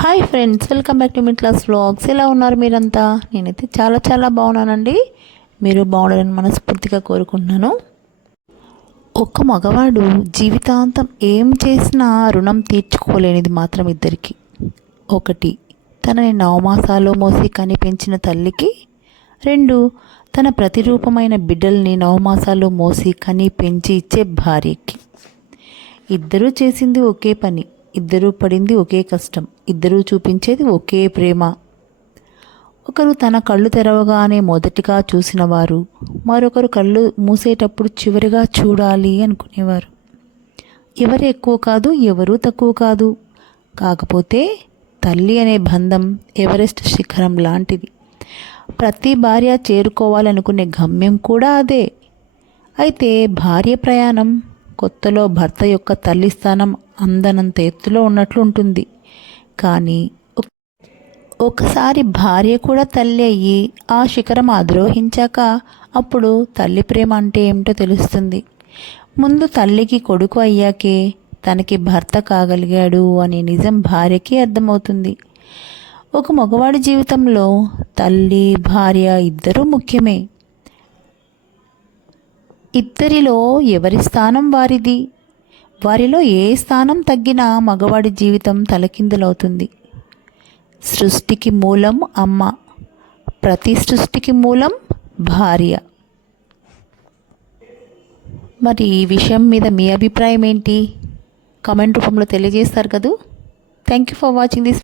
Hi friends, welcome back to mid class vlogs. ఎలా ఉన్నారు మీరంతా? నేనైతే చాలా చాలా బాగున్నానండి. మీరు బాగుండాలని మనస్ఫూర్తిగా కోరుకుంటున్నాను. ఒక్క మగవాడు జీవితాంతం ఏం చేసినా రుణం తీర్చుకోలేనిది మాత్రం ఇద్దరికి. ఒకటి, తనని నవమాసాలు మోసి కనిపెంచిన తల్లికి. రెండు, తన ప్రతిరూపమైన బిడ్డల్ని నవమాసాలు మోసి కని పెంచి ఇచ్చే భార్యకి. ఇద్దరూ చేసింది ఒకే పని, ఇద్దరూ పడింది ఒకే కష్టం, ఇద్దరూ చూపించేది ఒకే ప్రేమ. ఒకరు తన కళ్ళు తెరవగానే మొదటిగా చూసినవారు, మరొకరు కళ్ళు మూసేటప్పుడు చివరిగా చూడాలి అనుకునేవారు. ఎవరు ఎక్కువ కాదు, ఎవరూ తక్కువ కాదు. కాకపోతే తల్లి అనే బంధం ఎవరెస్ట్ శిఖరం లాంటిది. ప్రతి భార్య చేరుకోవాలనుకునే గమ్యం కూడా అదే. అయితే భార్య ప్రయాణం కొత్తలో భర్త యొక్క తల్లి స్థానం అందనంత ఎత్తులో ఉన్నట్లు ఉంటుంది. కానీ ఒకసారి భార్య కూడా తల్లి అయ్యి ఆ శిఖరం అధిరోహించాక అప్పుడు తల్లి ప్రేమ అంటే ఏమిటో తెలుస్తుంది. ముందు తల్లికి కొడుకు అయ్యాకే తనకి భర్త కాగలిగాడు అనే నిజం భార్యకి అర్థమవుతుంది. ఒక మగవాడి జీవితంలో తల్లి భార్య ఇద్దరూ ముఖ్యమే. ఇద్దరిలో ఎవరి స్థానం వారిది. వారిలో ఏ స్థానం తగ్గినా మగవాడి జీవితం తలకిందులవుతుంది. సృష్టికి మూలం అమ్మ, ప్రతి సృష్టికి మూలం భార్య. మరి ఈ విషయం మీద మీ అభిప్రాయం ఏంటి? కామెంట్ రూపంలో తెలియజేస్తారు కదూ. Thank you for watching this.